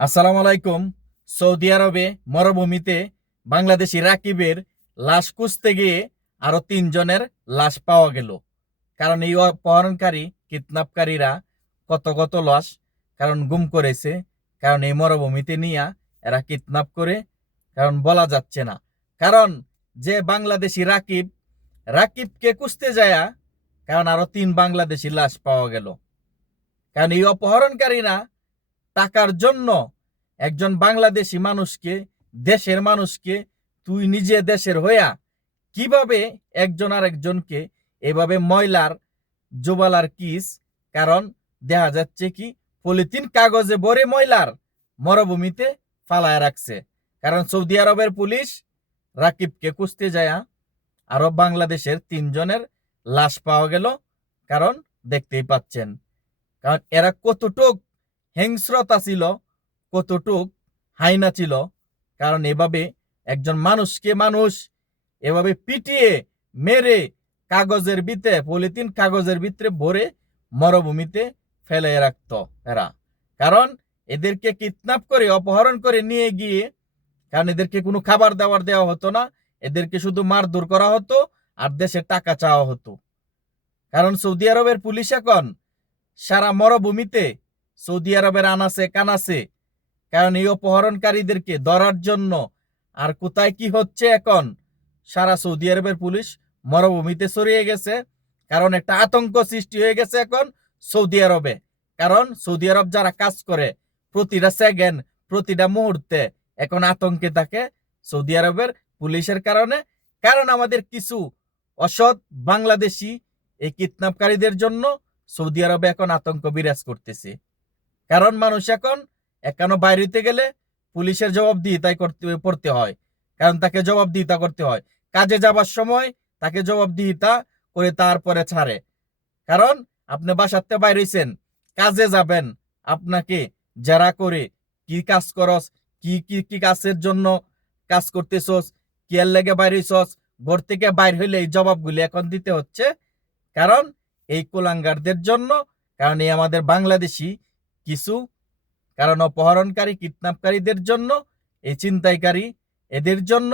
আসসালামু আলাইকুম। সৌদি আরবে মরুভূমিতে বাংলাদেশি রাকিবের লাশ খুঁজতে গিয়ে আরও তিনজনের লাশ পাওয়া গেল। কারণ এই অপহরণকারী, কিডন্যাপকারীরা কত কত লাশ কারণ গুম করেছে, কারণ এই মরুভূমিতে নিয়ে এরা কিডন্যাপ করে, কারণ বলা যাচ্ছে না। কারণ যে বাংলাদেশি রাকিব, রাকিবকে খুঁজতে যায়া কারণ আরও তিন বাংলাদেশি লাশ পাওয়া গেল। কারণ এই অপহরণকারীরা টাকার জন্য একজন বাংলাদেশি মানুষকে, দেশের মানুষকে তুই নিজে দেশের হইয়া কীভাবে একজন আর একজনকে এভাবে ময়লার, জোবালার কিস, কারণ দেখা যাচ্ছে কি পলিথিন কাগজে ভরে ময়লার মরুভূমিতে ফালায় রাখছে। কারণ সৌদি আরবের পুলিশ রাকিবকে খুঁজতে যায় আরও বাংলাদেশের তিনজনের লাশ পাওয়া গেল, কারণ দেখতেই পাচ্ছেন। কারণ এরা কতটুক হিংস্রতা ছিল, কতটুক হাইনা ছিল, কারণ এভাবে একজন মানুষকে মানুষ এভাবে পিটিয়ে, মেরে কাগজের ভিতরে, পলিথিন কাগজের ভিতরে ভরে মরুভূমিতে ফেলে রাখতো এরা। কারণ এদেরকে কিডন্যাপ করে, অপহরণ করে নিয়ে গিয়ে, কারণ এদেরকে কোনো খাবার দাবার দেওয়া হতো না, এদেরকে শুধু মারধর করা হতো আর দেশে টাকা চাওয়া হতো। কারণ সৌদি আরবের পুলিশ এখন সারা মরুভূমিতে সৌদি আরবের আনাসে কানাসে কারণ এই অপহরণকারীদেরকে ধরার জন্য আর কোথায় কি হচ্ছে এখন? সারা সৌদি আরবের পুলিশ মরুভূমিতে ছড়িয়ে গেছে। কারণ একটা আতঙ্ক সৃষ্টি হয়ে গেছে এখন সৌদি আরবে। কারণ সৌদি আরব যারা কাজ করে, প্রতিটা সেকেন্ড প্রতিটা মুহূর্তে এখন আতঙ্কে থাকে সৌদি আরবের পুলিশের কারণে। কারণ আমাদের কিছু অসৎ বাংলাদেশি এই কিডন্যাপকারীদের জন্য সৌদি আরবে এখন আতঙ্ক বিরাজ করতেছে। কারণ মানুষ এখন একানো বাইরেতে গেলে পুলিশের জবাব জবাবদিহিতাই করতে, পড়তে হয়। কারণ তাকে জবাব জবাবদিহিতা করতে হয়। কাজে যাবার সময় তাকে জবাব জবাবদিহিতা করে তারপরে ছাড়ে। কারণ আপনি বাসাতে বাইরেছেন, কাজে যাবেন, আপনাকে যারা করে কি কাজ করস, কি কি কি কাজের জন্য কাজ করতেছস কি এর লেগে বাইরেছস, ঘর থেকে বাইর হইলে এই জবাবগুলি এখন দিতে হচ্ছে। কারণ এই কোলাঙ্গারদের জন্য, কারণ এই আমাদের বাংলাদেশি কিছু কারণ অপহরণকারী, কিডন্যাপকারীদের জন্য এই চিন্তাইকারী এদের জন্য,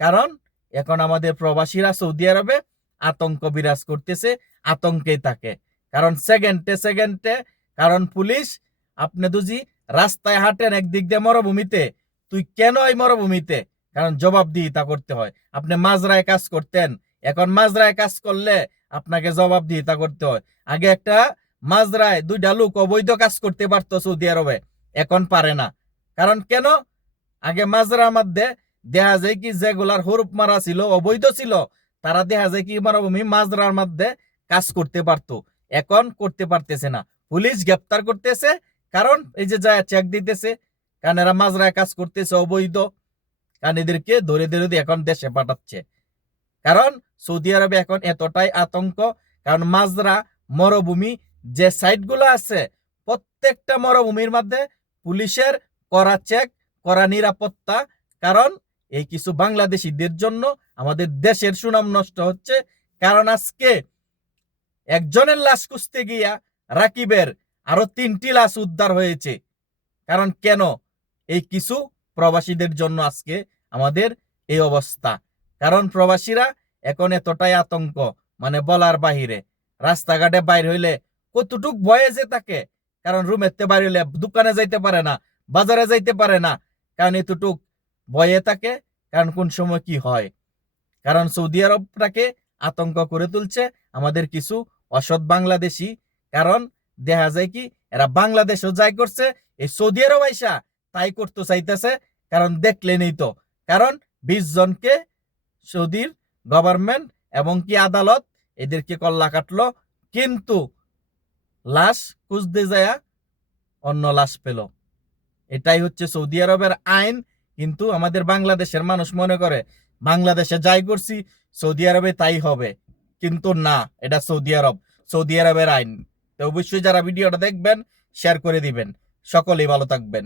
কারণ এখন আমাদের প্রবাসীরা সৌদি আরবে আতঙ্ক বিরাজ করতেছে আতঙ্কে থাকে। কারণ সেকেন্ডে সেকেন্ডে, কারণ পুলিশ, আপনি দুজি রাস্তায় হাঁটেন একদিক দিয়ে মরুভূমিতে, তুই কেন এই মরুভূমিতে? কারণ জবাবদিহিতা করতে হয়। আপনি মাজরায় কাজ করতেন, এখন মাজরায় কাজ করলে আপনাকে জবাবদিহিতা করতে হয়। আগে একটা মাজরায় দুইটা লোক অবৈধ কাজ করতে পারতো সৌদি আরবে। এখন পারে না। কারণ কেন? আগে মাজরার মধ্যে দেখা যায় কি যেগুলার হরুপ মারা ছিল, অবৈধ ছিল, তারা দেখা যায় কি মরুভূমি মাজরার মধ্যে কাজ করতে পারতো। এখন করতে পারতেছে না। পুলিশ গ্রেপ্তার করতেছে, কারণ এই যে যায় চেক দিতেছে, কারণ এরা মাজরায় কাজ করতেছে, অবৈধ। কারণ এদেরকে ধরে ধরে এখন দেশে পাঠাচ্ছে। কারণ সৌদি আরবে এখন এতটাই আতঙ্ক, কারণ মাজরা মরুভূমি যে সাইটগুলো আছে, প্রত্যেকটা মরুভূমির মধ্যে পুলিশের করা চেক করা নিরাপত্তা, কারণ এই কিছু বাংলাদেশিদের জন্য আমাদের দেশের সুনাম নষ্ট হচ্ছে। কারণ আজকে একজনের লাশ খুঁজতে গিয়া রাকিবের আরও তিনটি লাশ উদ্ধার হয়েছে। কারণ কেন? এই কিছু প্রবাসীদের জন্য আজকে আমাদের এই অবস্থা। কারণ প্রবাসীরা এখন এতটাই আতঙ্ক মানে বলার বাহিরে। রাস্তাঘাটে বাইর হইলে কতটুক ভয়ে যে থাকে? কারণ রুমেতে হইলে দোকানে যাইতে পারে না, বাজারে যাইতে পারে না। কারণ এতটুক ভয়ে থাকে, কারণ কোন সময় কি হয়? কারণ সৌদি আরবটাকে আতঙ্ক করে তুলছে আমাদের কিছু অসৎ বাংলাদেশি। কারণ দেখা যায় কি, এরা বাংলাদেশও যাই করছে, এই সৌদি আরব আইসা তাই করতে চাইতেছে, কারণ দেখলেনই তো। কারণ বিশ জনকে সৌদির গভর্নমেন্ট এবং কি আদালত এদেরকে কল্লা কাটলো, কিন্তু লাশ খুঁজতে যায় অন্য লাশ পেল। এটাই হচ্ছে সৌদি আরবের আইন, কিন্তু আমাদের বাংলাদেশের মানুষ মনে করে, বাংলাদেশে যাই করছি, সৌদি আরবে তাই হবে। কিন্তু না, এটা সৌদি আরব, সৌদি আরবের আইন। তো অবশ্যই যারা ভিডিওটা দেখবেন শেয়ার করে দিবেন। সকলেই ভালো থাকবেন।